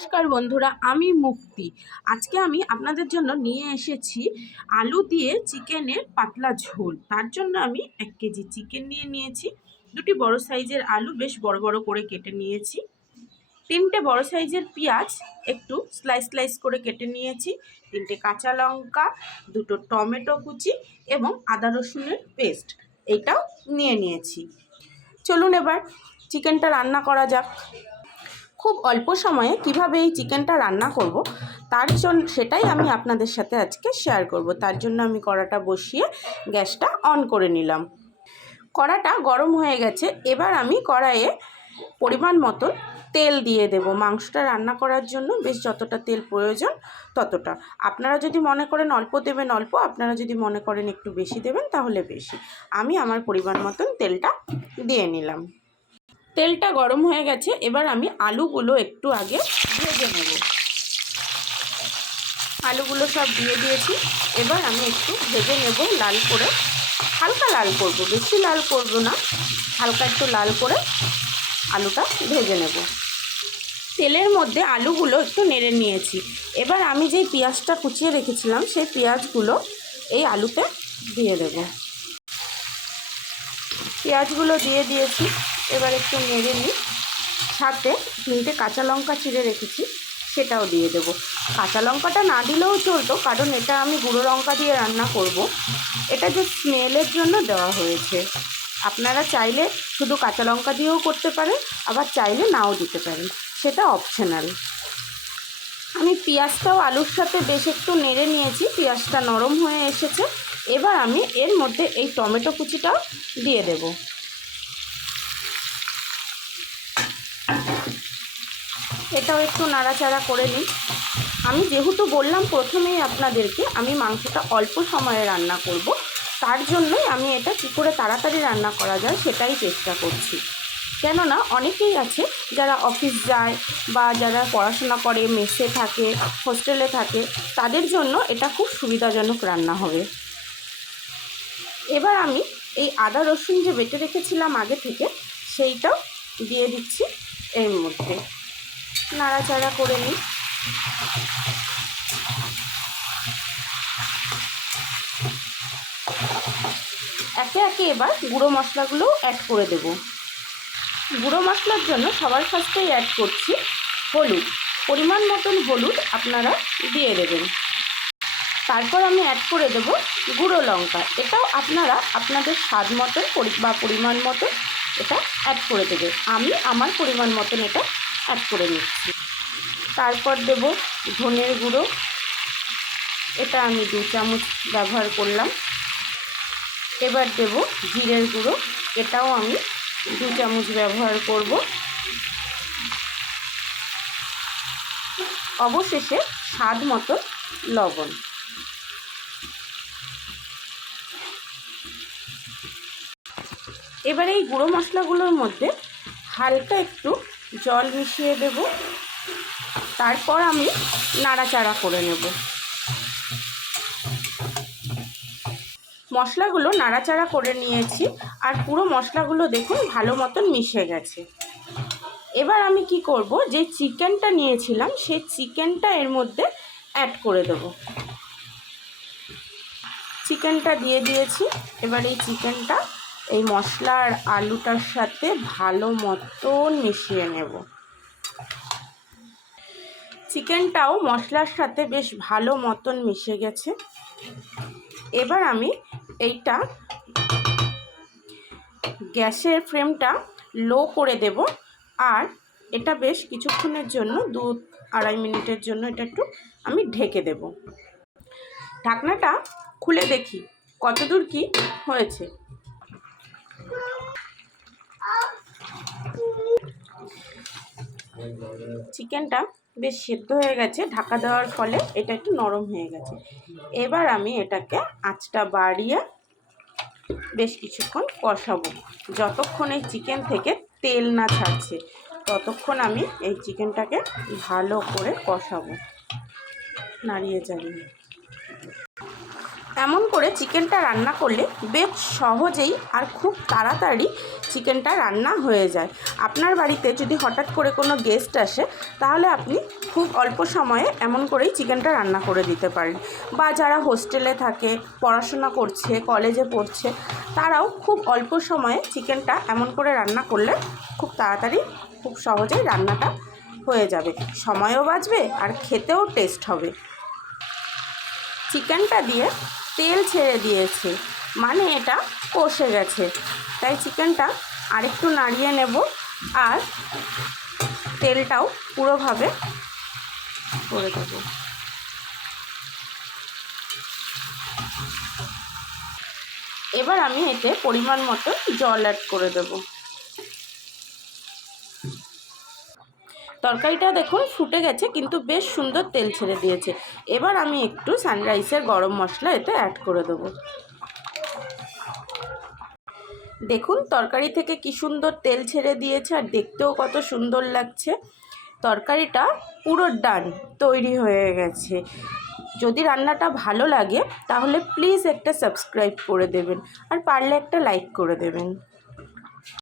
নমস্কার বন্ধুরা, আমি মুক্তি। আজকে আমি আপনাদের জন্য নিয়ে এসেছি আলু দিয়ে চিকেনের পাতলা ঝোল। তার জন্য আমি 1 কেজি চিকেন নিয়ে নিয়েছি, 2টি বড় সাইজের আলু বেশ বড় বড় করে কেটে নিয়েছি, 3টে বড় সাইজের পেঁয়াজ একটু স্লাইস স্লাইস করে কেটে নিয়েছি, 3টে কাঁচা লঙ্কা, 2টো টমেটো কুচি এবং আদা রসুনের পেস্ট এটাও নিয়ে নিয়েছি। চলুন এবার চিকেনটা রান্না করা যাক। খুব অল্প সময়ে কিভাবে এই চিকেনটা রান্না করব তার জন্য সেটাই আমি আপনাদের সাথে আজকে শেয়ার করব। তার জন্য আমি কড়াটা বসিয়ে গ্যাসটা অন করে নিলাম। কড়াটা গরম হয়ে গেছে। এবার আমি কড়াইয়ে পরিমাণ মতো তেল দিয়ে দেব। মাংসটা রান্না করার জন্য বেশ যতটা তেল প্রয়োজন ততটা। আপনারা যদি মনে করেন অল্প দেবেন অল্প, আপনারা যদি মনে করেন একটু বেশি দেবেন তাহলে বেশি। আমি আমার পরিমাণ মতন তেলটা দিয়ে নিলাম। তেলটা গরম হয়ে গেছে। এবার আমি আলুগুলো একটু আগে ভেজে নেব। আলুগুলো সব দিয়ে দিয়েছি। এবার আমি একটু ভেজে নেব লাল করে, হালকা লাল করব, বেশি লাল করব না, হালকা একটু লাল করে আলুটা ভেজে নেব। তেলের মধ্যে আলুগুলো একটু নেড়ে নিয়েছি। এবার আমি যেই পেঁয়াজটা কুচিয়ে রেখেছিলাম সেই পেঁয়াজগুলো এই আলুতে দিয়ে দেব। পেঁয়াজগুলো দিয়ে দিয়েছি। এবার একটু নেড়ে নিই। সাথে 3টে কাঁচা লঙ্কা চিড়ে রেখেছি সেটাও দিয়ে দেব। কাঁচা লঙ্কাটা না দিলেও চলতো, কারণ এটা আমি গুঁড়ো লঙ্কা দিয়ে রান্না করব। এটা যে স্মেলের জন্য দেওয়া হয়েছে। আপনারা চাইলে শুধু কাঁচা লঙ্কা দিয়েও করতে পারেন, আবার চাইলে নাও দিতে পারেন, সেটা অপশনাল। আমি পেঁয়াজটাও আলুর সাথে বেশ একটু নেড়ে নিয়েছি। পেঁয়াজটা নরম হয়ে এসেছে। এবার আমি এর মধ্যে এই টমেটো কুচিটাও দিয়ে দেব। এটাও একটু নাড়াচাড়া করে নিই। আমি যেহেতু বললাম প্রথমেই আপনাদেরকে আমি মাংসটা অল্প সময়ে রান্না করব, তার জন্যই আমি এটা কী করে তাড়াতাড়ি রান্না করা যায় সেটাই চেষ্টা করছি। কেননা অনেকেই আছে যারা অফিস যায় বা যারা পড়াশোনা করে, মেসে থাকে, হোস্টেলে থাকে, তাদের জন্য এটা খুব সুবিধাজনক রান্না হবে। এবার আমি এই আদা রসুন যে বেটে রেখেছিলাম আগে থেকে সেইটাও দিয়ে দিচ্ছি এর মধ্যে। নাড়াচাড়া করে নিই। একে একে এবার গুঁড়ো মশলাগুলোও অ্যাড করে দেব। গুঁড়ো মশলার জন্য সবার ফার্স্টেই অ্যাড করছি হলুদ। পরিমাণ মতন হলুদ আপনারা দিয়ে দেবেন। তারপর আমি অ্যাড করে দেব গুঁড়ো লঙ্কা। এটাও আপনারা আপনাদের স্বাদ মতন বা পরিমাণ মতন এটা অ্যাড করে দেবে। আমি আমার পরিমাণ মতন এটা অ্যাড করে নিচ্ছি। তারপর দেব ধনের গুঁড়ো। এটা আমি 2 চামচ ব্যবহার করলাম। এবার দেব জিরের গুঁড়ো। এটাও আমি 2 চামচ ব্যবহার করব। অবশেষে স্বাদ মতো লবণ। এবার এই গুঁড়ো মশলাগুলোর মধ্যে হালকা একটু জল মিশিয়ে দেব। তারপর আমি নাড়াচাড়া করে নেব। মশলাগুলো নাড়াচাড়া করে নিয়েছি আর পুরো মশলাগুলো দেখুন ভালো মতন মিশে গেছে। এবার আমি কি করব, যে চিকেনটা নিয়েছিলাম সেই চিকেনটা এর মধ্যে অ্যাড করে দেব। চিকেনটা দিয়ে দিয়েছি। এবার এই চিকেনটা এই মশলা আর আলুটার সাথে ভালো মতন মিশিয়ে নেব। চিকেনটাও মশলার সাথে বেশ ভালো মতন মিশে গেছে। এবার আমি এইটা গ্যাসের ফ্লেমটা লো করে দেব আর এটা বেশ কিছুক্ষণের জন্য 2-2.5 মিনিটের জন্য এটা একটু আমি ঢেকে দেব। ঢাকনাটা খুলে দেখি কতদূর কি হয়েছে। চিকেনটা বেশ সেদ্ধ হয়ে গেছে। ঢাকা দেওয়ার ফলে এটা একটু নরম হয়ে গেছে। এবার আমি এটাকে আঁচটা বাড়িয়ে বেশ কিছুক্ষণ কষাবো। যতক্ষণ এই চিকেন থেকে তেল না ছাড়ছে ততক্ষণ আমি এই চিকেনটাকে ভালো করে কষাবো, নাড়িয়ে চাড়িয়ে। এমন করে চিকেনটা রান্না করলে বেশ সহজেই আর খুব তাড়াতাড়ি চিকেনটা রান্না হয়ে যায়। আপনার বাড়িতে যদি হঠাৎ করে কোনো গেস্ট আসে তাহলে আপনি খুব অল্প সময়ে এমন করেই চিকেনটা রান্না করে দিতে পারেন। বা যারা হোস্টেলে থাকে, পড়াশোনা করছে, কলেজে পড়ছে, তারাও খুব অল্প সময়ে চিকেনটা এমন করে রান্না করলে খুব তাড়াতাড়ি খুব সহজেই রান্নাটা হয়ে যাবে, সময়ও বাঁচবে আর খেতেও টেস্ট হবে। চিকেনটা দিয়ে তেল ছেড়ে দিয়েছে, মানে এটা কষে গেছে। তাই চিকেনটা আরেকটু নাড়িয়ে নেব আর তেলটাও পুরোভাবে করে দেবো। এবার আমি এতে পরিমাণ মতো জল অ্যাড করে দেব। তরকারিটা দেখুন ফুটে গেছে, কিন্তু বেশ সুন্দর তেল ছেড়ে দিয়েছে। এবার আমি একটু সানরাইসের গরম মশলা এতে অ্যাড করে দেবো। দেখুন তরকারি থেকে কি সুন্দর তেল ছেড়ে দিয়েছে আর দেখতেও কত সুন্দর লাগছে। তরকারিটা পুরো ডান, তৈরি হয়ে গেছে। যদি রান্নাটা ভালো লাগে তাহলে প্লিজ একটা সাবস্ক্রাইব করে দেবেন আর পারলে একটা লাইক করে দেবেন।